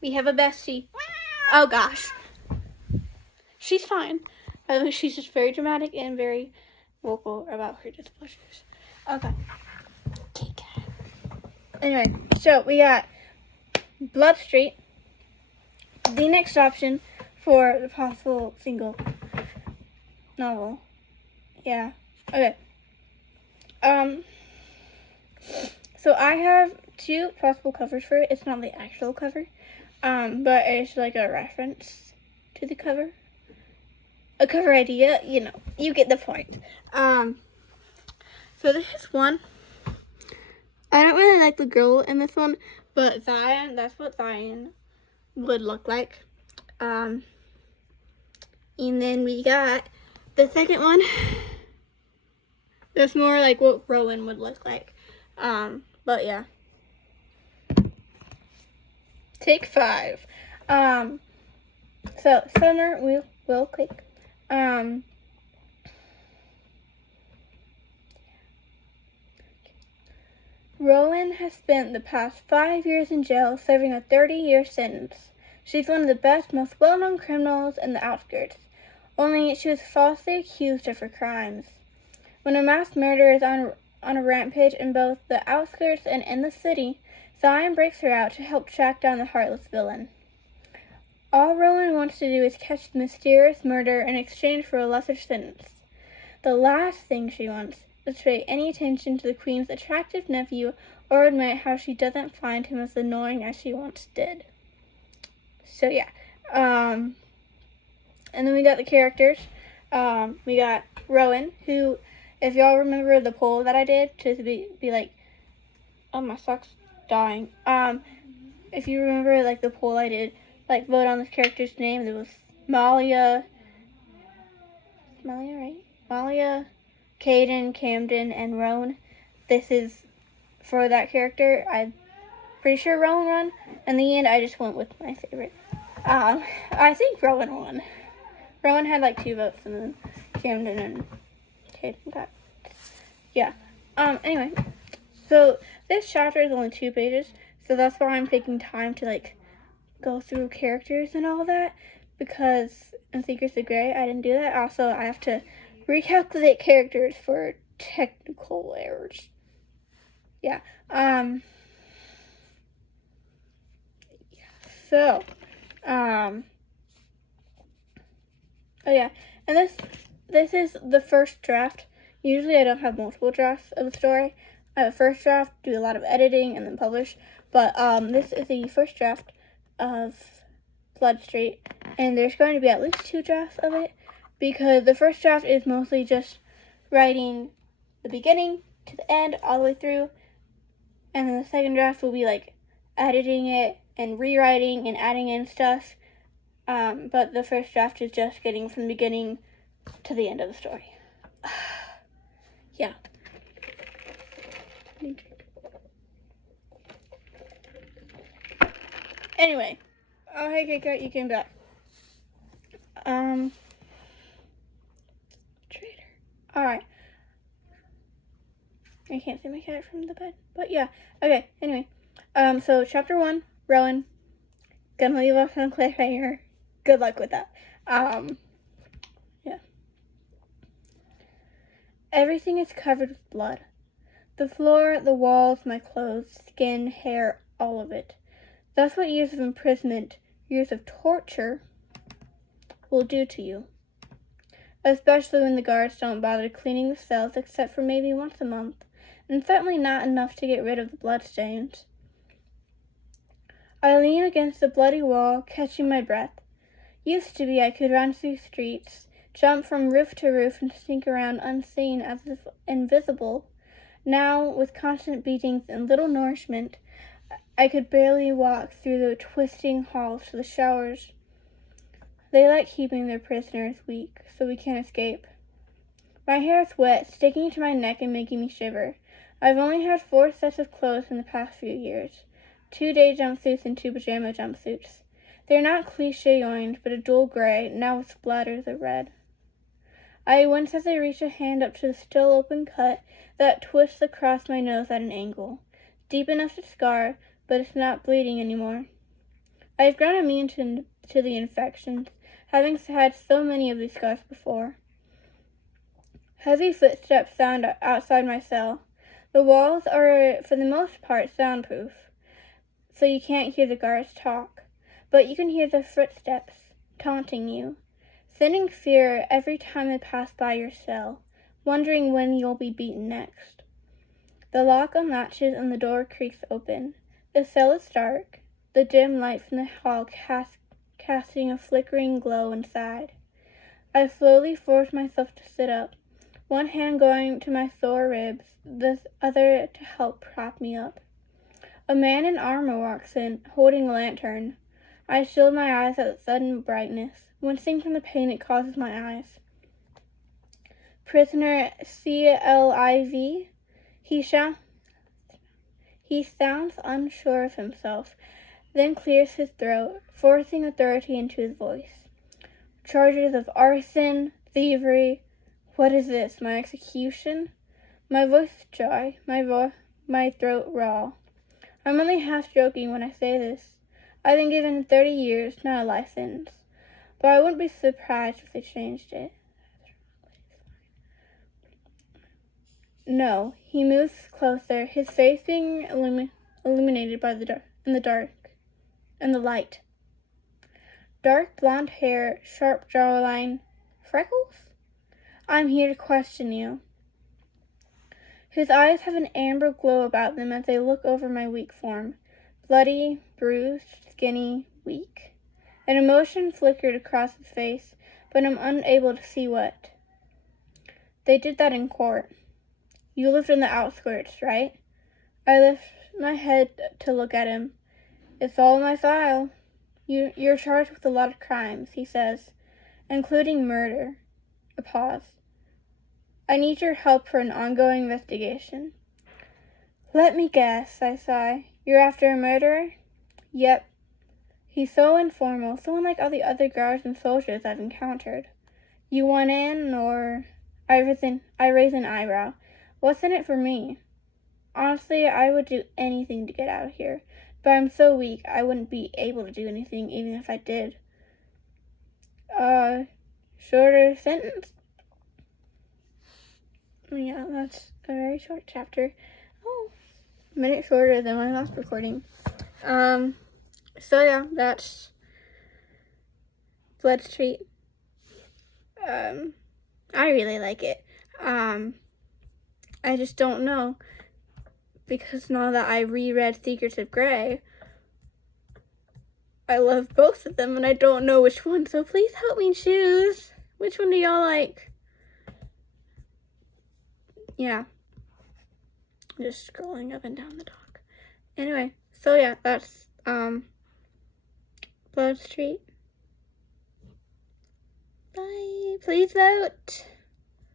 We have a bestie. Oh gosh. She's fine. She's just very dramatic and very vocal about her displeasures. Okay. Anyway, so we got Blood Street. The next option for the possible single novel. Yeah. Okay. So I have two possible covers for it. It's not the actual cover, but it's like a reference to the cover. A cover idea, you know, you get the point. So this is one. I don't really like the girl in this one, but Zion, that's what Zion would look like. And then we got the second one. That's more like what Rowan would look like. But yeah. Take 5. So Summer will click. Rowan has spent the past 5 years in jail serving a 30-year sentence. She's one of the best, most well-known criminals in the outskirts, only she was falsely accused of her crimes. When a mass murder is on a rampage in both the outskirts and in the city, Zion breaks her out to help track down the heartless villain. All Rowan wants to do is catch the mysterious murderer in exchange for a lesser sentence. The last thing she wants is to pay any attention to the Queen's attractive nephew or admit how she doesn't find him as annoying as she once did. So yeah. And then we got the characters. We got Rowan, who, if y'all remember the poll that I did to be like, oh, my sock's dying. If you remember like the poll I did, like vote on this character's name, there was Malia, Caden, Camden, and Roan. This is for that character. I'm pretty sure Rowan won. In the end, I just went with my favorite. I think Rowan won. Rowan had like 2 votes, and then Camden and Caden got. Yeah. Anyway, so this chapter is only 2 pages, so that's why I'm taking time to like go through characters and all that, because in Secrets of Grey I didn't do that. Also, I have to recalculate characters for technical errors. Yeah. So, oh yeah, and this is the first draft. Usually I don't have multiple drafts of the story. I have a first draft, do a lot of editing, and then publish. But this is the first draft of Blood Street, and there's going to be at least 2 drafts of it, because the first draft is mostly just writing the beginning to the end all the way through, and then the second draft will be like editing it and rewriting and adding in stuff. But the first draft is just getting from the beginning to the end of the story. Yeah. Anyway. Oh, hey, Kika, you came back. Traitor. Alright. I can't see my cat from the bed, but yeah. Okay, anyway. So chapter 1, Rowan. Gonna leave us on a cliffhanger. Good luck with that. Yeah. Everything is covered with blood. The floor, the walls, my clothes, skin, hair, all of it. That's what years of imprisonment, years of torture, will do to you. Especially when the guards don't bother cleaning the cells except for maybe once a month, and certainly not enough to get rid of the bloodstains. I lean against the bloody wall, catching my breath. Used to be I could run through streets, jump from roof to roof, and sneak around unseen as if invisible. Now, with constant beatings and little nourishment, I could barely walk through the twisting halls to the showers. They like keeping their prisoners weak, so we can't escape. My hair is wet, sticking to my neck and making me shiver. I've only had 4 sets of clothes in the past few years. 2 day jumpsuits and 2 pajama jumpsuits. They're not cliche orange, but a dull gray, now with splatters of red. I wince as I reach a hand up to the still open cut that twists across my nose at an angle. Deep enough to scar, but it's not bleeding anymore. I've grown immune to the infections, having had so many of these scars before. Heavy footsteps sound outside my cell. The walls are, for the most part, soundproof, so you can't hear the guards talk, but you can hear their footsteps taunting you, sending fear every time they pass by your cell, wondering when you'll be beaten next. The lock unlatches and the door creaks open. The cell is dark, the dim light from the hall casting a flickering glow inside. I slowly force myself to sit up, one hand going to my sore ribs, the other to help prop me up. A man in armor walks in, holding a lantern. I shield my eyes at the sudden brightness, wincing from the pain it causes my eyes. Prisoner CLIV? He sounds unsure of himself, then clears his throat, forcing authority into his voice. Charges of arson, thievery. What is this, my execution? My voice is dry, my throat raw. I'm only half joking when I say this. I've been given 30 years, not a life sentence, but I wouldn't be surprised if they changed it. No, he moves closer, his face being illuminated by the light. Dark blonde hair, sharp jawline, freckles? I'm here to question you. His eyes have an amber glow about them as they look over my weak form. Bloody, bruised, skinny, weak. An emotion flickered across his face, but I'm unable to see what. They did that in court. You lived in the outskirts, right? I lift my head to look at him. It's all in my file. You're charged with a lot of crimes, he says, including murder. A pause. I need your help for an ongoing investigation. Let me guess, I sigh. You're after a murderer? Yep. He's so informal, so unlike all the other guards and soldiers I've encountered. You want in, or... I raise an eyebrow. What's in it for me? Honestly, I would do anything to get out of here, but I'm so weak I wouldn't be able to do anything even if I did. Shorter sentence? Yeah, that's a very short chapter. Oh, a minute shorter than my last recording. So yeah, that's Blood Street. I really like it. I just don't know, because now that I reread Secrets of Grey, I love both of them and I don't know which one, so please help me choose. Which one do y'all like? Yeah. Just scrolling up and down the dock. Anyway, so yeah, that's Blood Street. Bye. Please vote.